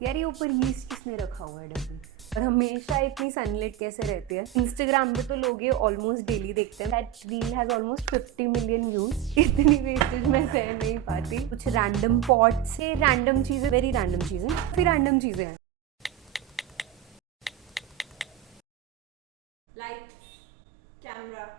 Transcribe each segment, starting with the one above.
यार ये ऊपर यीस्ट किसने रखा हुआ है डब्बी? और हमेशा इतनी सनलाइट कैसे रहती है? इंस्टाग्राम पे तो लोग ये ऑलमोस्ट डेली देखते हैं। That reel has almost 50 million views. इतनी वेस्टेज मैं सह नहीं पाती। कुछ रैंडम पॉट से रैंडम चीजें, वेरी रैंडम चीजें, फिर रैंडम चीजें हैं। Lights, camera,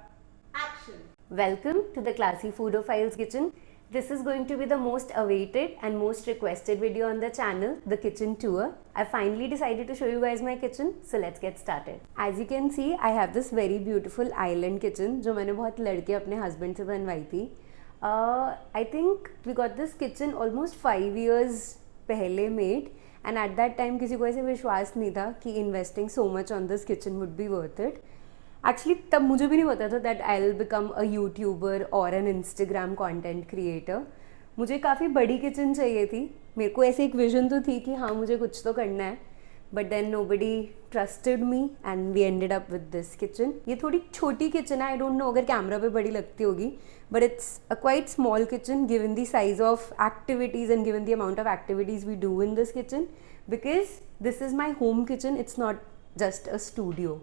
action. Welcome to the Classy Foodophiles kitchen. This is going to be the most awaited and most requested video on the channel, the kitchen tour. I finally decided to show you guys my kitchen, so let's get started. As you can see, I have this very beautiful island kitchen जो मैंने बहुत लड़के अपने husband से बनवाई थी. I think we got this kitchen almost 5 years पहले made, and at that time किसी को ऐसे विश्वास नहीं था कि investing so much on this kitchen would be worth it. Actually तब मुझे भी नहीं पता था that I will become a YouTuber और एन इंस्टाग्राम कंटेंट क्रिएटर. मुझे काफ़ी बड़ी किचन चाहिए थी. मेरे को ऐसे एक विजन तो थी कि हाँ मुझे कुछ तो करना है, but then nobody trusted me and we ended up with this kitchen. ये थोड़ी छोटी किचन है. आई डोंट नो अगर कैमरा पे बड़ी लगती होगी, but it's a quite small kitchen given the size of activities and given the amount of activities we do in this kitchen, because this is my home kitchen. It's not just a studio.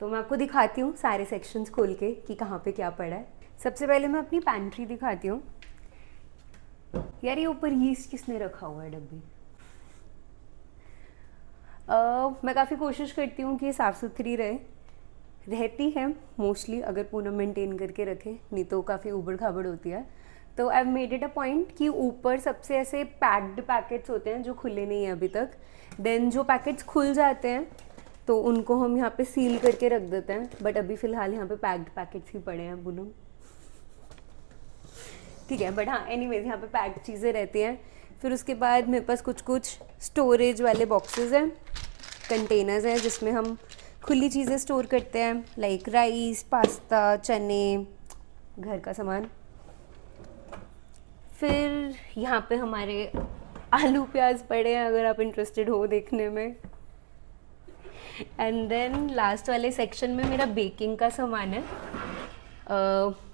तो मैं आपको दिखाती हूँ सारे sections खोल के कि कहाँ पे क्या पड़ा है. सबसे पहले मैं अपनी पैंट्री दिखाती हूँ. यार ये ऊपर यीस्ट किसने रखा हुआ है डब्बी? मैं काफ़ी कोशिश करती हूँ कि साफ़ सुथरी रहती है मोस्टली, अगर पूरा मेंटेन करके रखे, नहीं तो काफ़ी उबड़ खाबड़ होती है. तो I made it a point कि ऊपर सबसे ऐसे पैक्ड पैकेट्स होते हैं जो खुले नहीं हैं अभी तक. देन जो पैकेट्स खुल जाते हैं तो उनको हम यहाँ पे सील करके रख देते हैं. बट अभी फ़िलहाल यहाँ पे पैक्ड पैकेट्स ही पड़े हैं पूनम, ठीक है. बट हाँ एनीवेज यहाँ पे पैक्ड चीज़ें रहती हैं. फिर उसके बाद मेरे पास कुछ स्टोरेज वाले बॉक्सेस हैं, कंटेनर्स हैं जिसमें हम खुली चीज़ें स्टोर करते हैं, लाइक राइस, पास्ता, चने, घर का सामान. फिर यहाँ पे हमारे आलू प्याज पड़े हैं अगर आप इंटरेस्टेड हो देखने में. एंड देन लास्ट वाले सेक्शन में मेरा बेकिंग का सामान है.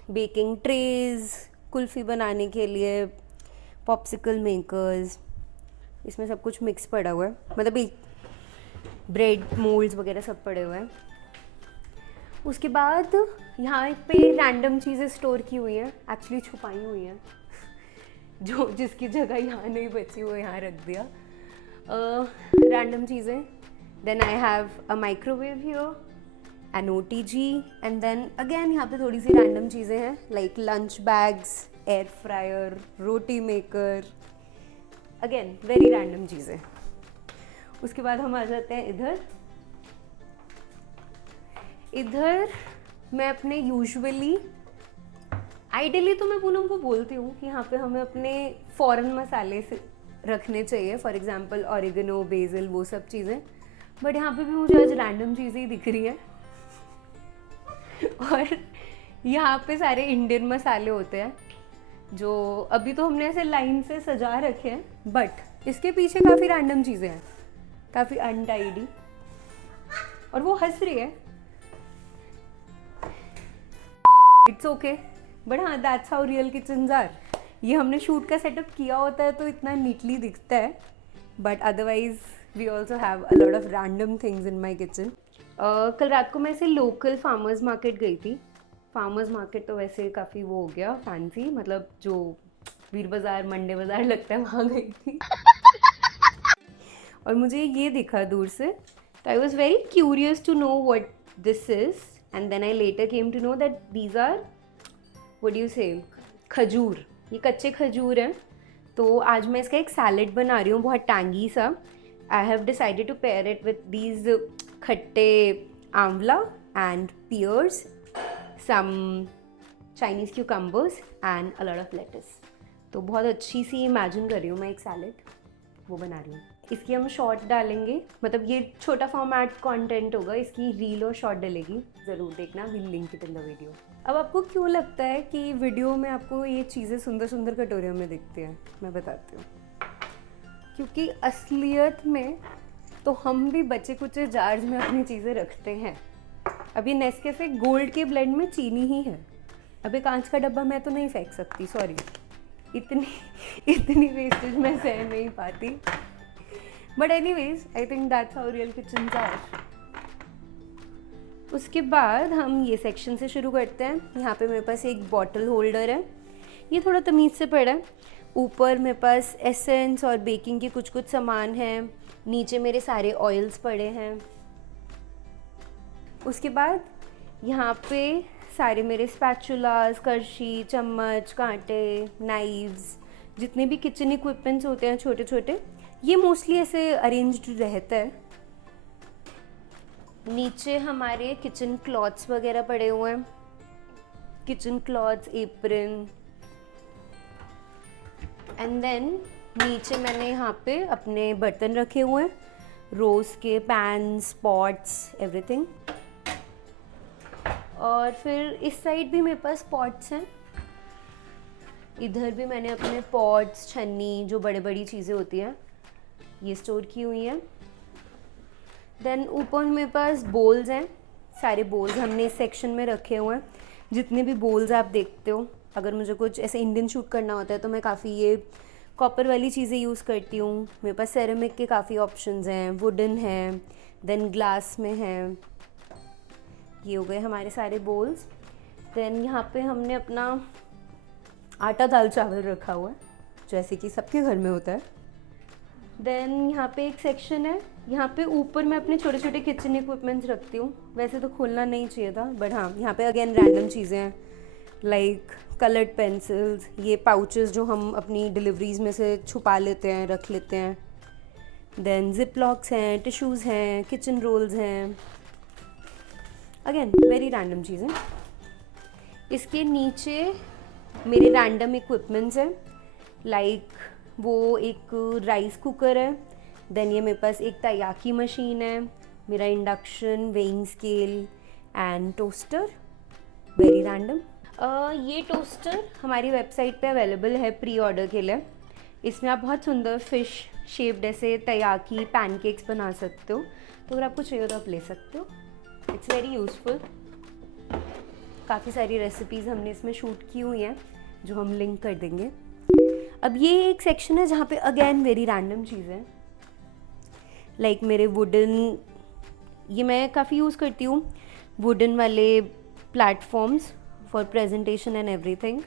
बेकिंग ट्रेज, कुल्फ़ी बनाने के लिए, पॉप्सिकल मेकर्स, इसमें सब कुछ मिक्स पड़ा हुआ है. मतलब एक ब्रेड मोल्ड्स वगैरह सब पड़े हुए हैं. उसके बाद यहाँ पे रैंडम चीज़ें स्टोर की हुई हैं, एक्चुअली छुपाई हुई हैं जो जिसकी जगह यहाँ नहीं बची वो यहाँ रख दिया. रैंडम चीज़ें. Then I have a microwave here, an OTG, and then again यहाँ पे थोड़ी सी random चीज़ें हैं like lunch bags, air fryer, रोटी maker, again very random चीज़ें. उसके बाद हम आ जाते हैं इधर मैं अपने यूजुअली आइडियली तो मैं पूनम को बोलती हूँ कि यहाँ पे हमें अपने फॉरेन मसाले से रखने चाहिए, फॉर एग्जांपल ऑरिगेनो, बेसिल, वो सब चीज़ें. बट यहाँ पे भी मुझे आज रैंडम चीज़ें ही दिख रही हैं. और यहाँ पे सारे इंडियन मसाले होते हैं जो अभी तो हमने ऐसे लाइन से सजा रखे हैं, बट इसके पीछे काफ़ी रैंडम चीज़ें हैं, काफ़ी अनटाइडी. और वो हंस रही है. इट्स ओके, बट हाँ that's how real kitchens are. ये हमने शूट का सेटअप किया होता है तो इतना नीटली दिखता है, but otherwise we also have a lot of random things in my kitchen. कल रात को मैं ऐसे लोकल फार्मर्स मार्केट गई थी. फार्मर्स मार्केट तो वैसे काफ़ी वो हो गया फैंसी, मतलब जो वीर बाज़ार, मंडे बाज़ार लगता है वहाँ गई थी. और मुझे ये दिखा दूर से, तो I was very curious to know what this is. And then I later came to know that these are what do you say, खजूर. ये कच्चे खजूर हैं. तो आज मैं इसका एक सैलेड बना रही हूँ, बहुत टैंगी सा. I have decided to pair it with these khatte amla and pears, some Chinese cucumbers and a lot of lettuce. तो बहुत अच्छी सी इमेजिन कर रही हूँ मैं एक सैलेड, वो बना रही हूँ. इसकी हम शॉर्ट डालेंगे, मतलब ये छोटा फॉर्मेट कंटेंट होगा, इसकी रील और शॉर्ट डलेगी, ज़रूर देखना, will link it in the video. अब आपको क्यों लगता है कि वीडियो में आपको ये चीज़ें सुंदर सुंदर कटोरियों में दिखती हैं? मैं बताती हूँ. क्योंकि असलियत में तो हम भी बचे कुचे जार्स में अपनी चीज़ें रखते हैं. अभी नेस्कैफे गोल्ड के ब्लेंड में चीनी ही है. अभी कांच का डब्बा मैं तो नहीं फेंक सकती, सॉरी. इतनी वेस्टेज मैं सह नहीं पाती. But anyways I think that's how real kitchens are. उसके बाद हम ये सेक्शन से शुरू करते हैं. यहाँ पे मेरे पास एक बॉटल होल्डर है. ये थोड़ा तमीज़ से पड़ा है. ऊपर मेरे पास एसेंस और बेकिंग के कुछ कुछ सामान हैं. नीचे मेरे सारे ऑयल्स पड़े हैं. उसके बाद यहाँ पे सारे मेरे स्पैचुलास, करशी, चम्मच, कांटे, नाइव्स, जितने भी किचन इक्विपमेंट्स होते हैं छोटे छोटे, ये मोस्टली ऐसे अरेंज्ड रहता है. नीचे हमारे किचन क्लॉथ्स वगैरह पड़े हुए हैं. Kitchen clothes, apron, and then नीचे मैंने यहाँ पे अपने बर्तन रखे हुए हैं, रोज़ के पैन्स, पॉट्स, एवरीथिंग. और फिर इस साइड भी मेरे पास पॉट्स हैं. इधर भी मैंने अपने पॉट्स, छन्नी, जो बड़े बड़ी चीज़ें होती हैं, ये स्टोर की हुई हैं. देन ऊपर मेरे पास बोल्स हैं. सारे बोल्स हमने इस सेक्शन में रखे हुए हैं. जितने भी बोल्स आप देखते हो, अगर मुझे कुछ ऐसे इंडियन शूट करना होता है तो मैं काफ़ी ये कॉपर वाली चीज़ें यूज़ करती हूँ. मेरे पास सेरेमिक के काफ़ी ऑप्शंस हैं, वुडन हैं, देन ग्लास में हैं. ये हो गए हमारे सारे बोल्स. देन यहाँ पे हमने अपना आटा दाल चावल रखा हुआ है, जैसे कि सबके घर में होता है. देन यहाँ पे एक सेक्शन है. यहाँ पे ऊपर मैं अपने छोटे छोटे किचन इक्विपमेंट्स रखती हूँ. वैसे तो खोलना नहीं चाहिए था, बट हाँ, यहाँ पे अगेन रैंडम चीज़ें हैं, लाइक कलर्ड पेंसिल्स, ये पाउचेस जो हम अपनी डिलीवरीज़ में से छुपा लेते हैं, रख लेते हैं. देन जिप लॉक्स हैं, टिश्यूज़ हैं, किचन रोल्स हैं. अगेन वेरी रैंडम चीज़ें. इसके नीचे मेरे रैंडम इक्विपमेंट्स हैं, लाइक वो एक राइस कुकर है. देन ये मेरे पास एक तैयाकी मशीन है, मेरा induction, weighing scale and toaster. Very random. ये टोस्टर हमारी वेबसाइट पे अवेलेबल है प्री ऑर्डर के लिए. इसमें आप बहुत सुंदर फिश शेप्ड ऐसे तैयाकी पैनकेक्स बना सकते हो. तो अगर आपको चाहिए तो आप ले सकते हो. It's very useful. काफ़ी सारी रेसिपीज़ हमने इसमें शूट की हुई हैं, जो हम लिंक कर देंगे. अब ये एक सेक्शन है जहाँ पे अगेन वेरी रैंडम चीज़ें हैं, लाइक मेरे वुडन, ये मैं काफ़ी यूज़ करती हूँ, वुडन वाले platforms for presentation and everything.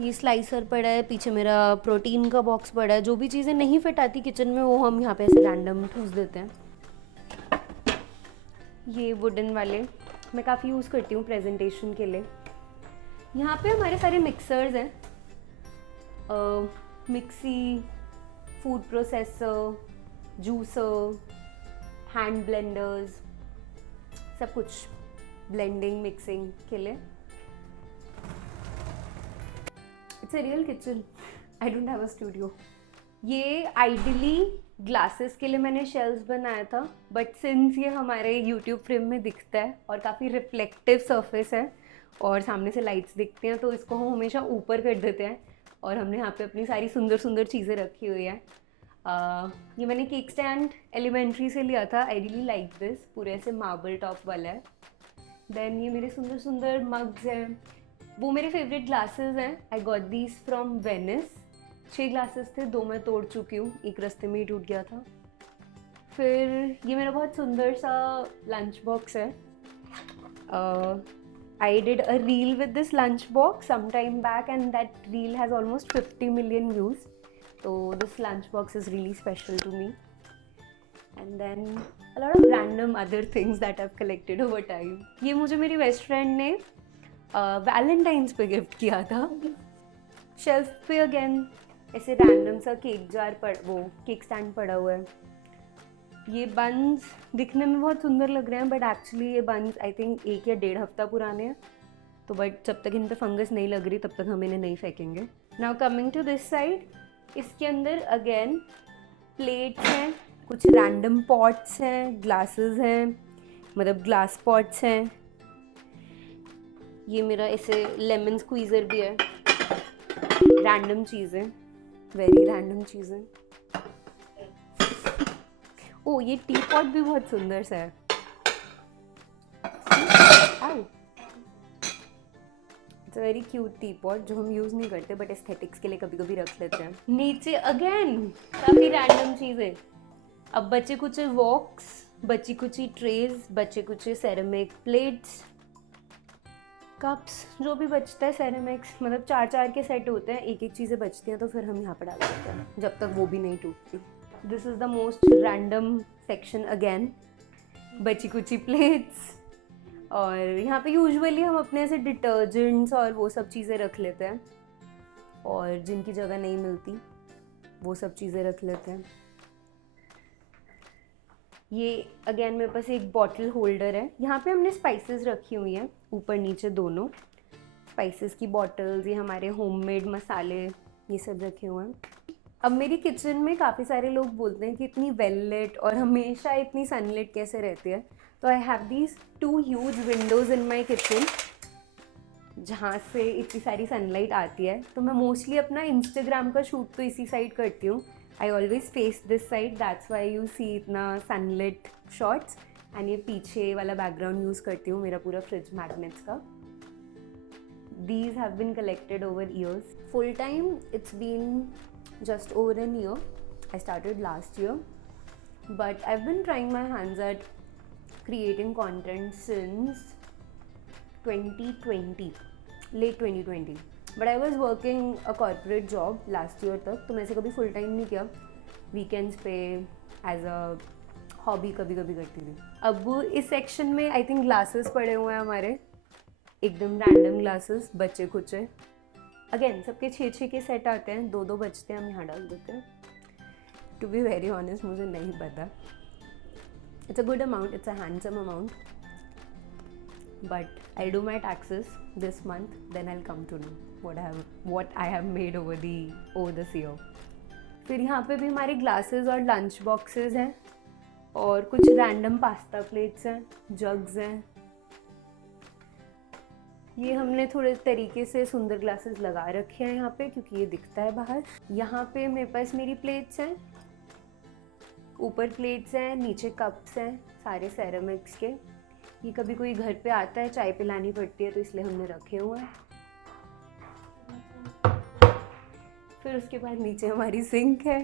ये स्लाइसर पड़ा है. पीछे मेरा प्रोटीन का बॉक्स पड़ा है. जो भी चीज़ें नहीं फिट आती किचन में, वो हम यहाँ पे ऐसे रैंडम ठूस देते हैं. ये वुडन वाले मैं काफ़ी यूज़ करती हूँ प्रेजेंटेशन के लिए. यहाँ पे हमारे सारे मिक्सर्स हैं, mixie, food processor, juicer, hand blenders, सब कुछ ब्लेंडिंग, मिक्सिंग के लिए. It's a real kitchen. I don't have a studio. ये आइडियली ग्लासेस के लिए मैंने शेल्व्स बनाया था, बट सिंस ये हमारे यूट्यूब फ्रेम में दिखता है और काफ़ी रिफ्लेक्टिव सरफेस है और सामने से लाइट्स दिखती हैं, तो इसको हम हमेशा ऊपर कर देते हैं. और हमने यहाँ पे अपनी सारी सुंदर सुंदर चीज़ें रखी हुई हैं. ये मैंने केक स्टैंड एलिमेंट्री से लिया था. I really like this. पूरे ऐसे मार्बल टॉप वाला है. देन ये मेरे सुंदर सुंदर मग्स हैं. वो मेरे फेवरेट ग्लासेस हैं. I got these from Venice. 6 glasses थे, 2 मैं तोड़ चुकी हूँ, एक रास्ते में ही टूट गया था. फिर ये मेरा बहुत सुंदर सा लंच बॉक्स है. I did a reel with this lunch box some time back, and that reel has almost 50 million views. So this lunch box is really special to me. And then a lot of random other things that I've collected over time. ये मुझे मेरी best friend ने Valentine's पे gift किया था. Shelf पे again ऐसे random सा केक जार वो केक स्टैंड पड़ा हुआ है. ये बंस दिखने में बहुत सुंदर लग रहे हैं, बट एक्चुअली ये बंस आई थिंक 1 या 1.5 हफ्ता पुराने हैं. तो बट जब तक इन पर फंगस नहीं लग रही तब तक हम इन्हें नहीं फेंकेंगे. Now coming to this side, इसके अंदर अगेन प्लेट्स हैं, कुछ रैंडम पॉट्स हैं, ग्लासेस हैं, मतलब ग्लास पॉट्स हैं. ये मेरा ऐसे लेमन स्क्वीज़र भी है. रैंडम चीज़ें, वेरी रैंडम चीज़ें. ओ, ये टी पॉट भी बहुत सुंदर सा है. It's it's a very cute T pot जो हम यूज़ नहीं करते बट एस्थेटिक्स के लिए कभी कभी रख लेते हैं। नीचे अगेन काफ़ी रैंडम चीज़ें। अब बचे कुछ वॉक्स, बची कुछ ट्रेज, बचे कुछ सेरेमिक प्लेट्स, कप्स, जो भी बचता है सेरेमिक्स, मतलब 4-4 के सेट होते हैं, एक एक चीज़ें बचती हैं तो फिर हम यहाँ पर डाल देते हैं जब तक वो भी नहीं टूटती। This is the most random section again, बची कुची प्लेट्स। और यहाँ पे यूजुअली हम अपने ऐसे डिटर्जेंट्स और वो सब चीज़ें रख लेते हैं, और जिनकी जगह नहीं मिलती वो सब चीज़ें रख लेते हैं। ये अगेन मेरे पास एक बॉटल होल्डर है, यहाँ पे हमने स्पाइसेस रखी हुई हैं ऊपर नीचे दोनों, स्पाइसेस की बॉटल्स, ये हमारे होममेड मसाले, ये सब रखे हुए हैं। अब मेरी किचन में काफ़ी सारे लोग बोलते हैं कि इतनी वेल लिट और हमेशा इतनी सनलाइट कैसे रहती है, तो I have these 2 huge Windows in my kitchen जहाँ से इतनी सारी सनलाइट आती है। तो मैं मोस्टली अपना इंस्टाग्राम का शूट तो इसी साइड करती हूँ। I always face this side, that's why you see इतना सनलिट शॉट्स। एंड ये पीछे वाला बैकग्राउंड यूज़ करती हूँ मेरा पूरा फ्रिज मैग्नेट्स का। These have been collected over years. Full time, it's been just over an year. I started last year, but I've been trying my hands at creating content since 2020, late 2020. But I was working a corporate job last year तक, तो मैं इसे कभी full time नहीं किया। Weekends पे as a hobby कभी कभी करती थी। अब इस section में I think glasses पड़े हुए हैं हमारे, एकदम रैंडम ग्लासेस, बचे कुचे। अगेन सबके 6-6 के सेट आते हैं, 2-2 बचते हैं, हम यहाँ डाल देते हैं। टू बी वेरी ऑनेस्ट मुझे नहीं पता, it's a good amount, it's a handsome amount, but I do my taxes this month, then I come to know what I have made over this year. फिर यहाँ पे भी हमारे glasses और lunch boxes हैं, और कुछ रैंडम पास्ता प्लेट्स हैं, जग्स हैं। ये हमने थोड़े तरीके से सुंदर ग्लासेस लगा रखे हैं यहाँ पे क्योंकि ये दिखता है बाहर। यहाँ पे मेरे पास मेरी प्लेट्स हैं, ऊपर प्लेट्स हैं, नीचे कप्स हैं, सारे सेरेमिक्स के। ये कभी कोई घर पे आता है, चाय पिलानी पड़ती है, तो इसलिए हमने रखे हुए हैं। फिर उसके बाद नीचे हमारी सिंक है,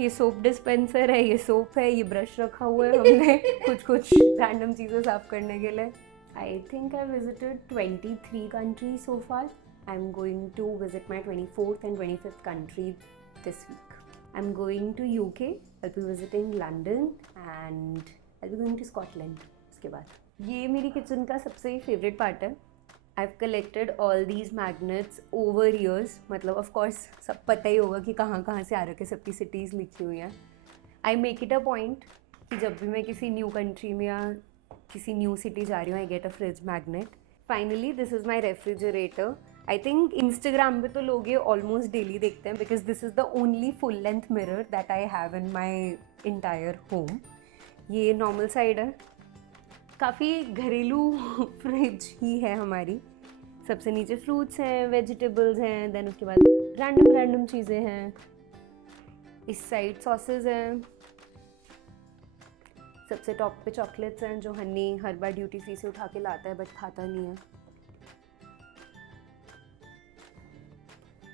ये सोप डिस्पेंसर है, ये सोप है, ये ब्रश रखा हुआ है हमने कुछ रैंडम चीज़ें साफ करने के लिए। I think I visited 23 countries so far. I'm going to visit my 24th and 25th country this week. I'm going to UK. I'll be visiting London and I'll be going to Scotland. उसके बाद ये मेरी kitchen का सबसे favourite part है। I've collected all these magnets over years. मतलब of course सब पता ही होगा कि कहाँ कहाँ से आ रखे, सबकी cities लिखी हुई हैं। I make it a point कि जब भी मैं किसी न्यू कंट्री में या किसी न्यू सिटी जा रही हूँ, I get a fridge magnet. Finally this is my refrigerator. I think Instagram पे तो लोग ये ऑलमोस्ट डेली देखते हैं because this is the only full length mirror that I have in my entire home. ये नॉर्मल साइड है, काफ़ी घरेलू फ्रिज ही है हमारी। सबसे नीचे फ्रूट्स हैं, वेजिटेबल्स हैं, देन उसके बाद रैंडम चीज़ें हैं। इस साइड सॉसेज हैं, सबसे टॉप पे चॉकलेट्स हैं जो हनी हर बार ड्यूटी फ्री से उठा के लाता है बट खाता नहीं है।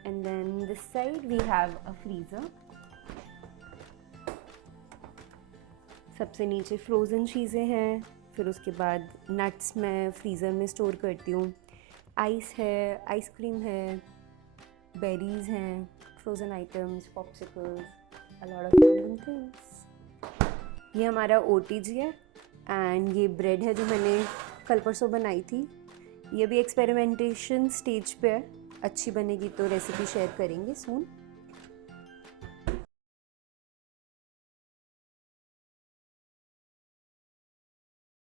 And then this side we have a freezer. सबसे नीचे फ्रोज़न चीज़ें हैं, फिर उसके बाद नट्स मैं फ्रीज़र में स्टोर करती हूँ। आइस है, आइसक्रीम है, बेरीज हैं, frozen items, popsicles, a lot of random things. ये हमारा OTG है एंड ये ब्रेड है जो मैंने कल परसों बनाई थी। ये भी एक्सपेरिमेंटेशन स्टेज पे है, अच्छी बनेगी तो रेसिपी शेयर करेंगे सून।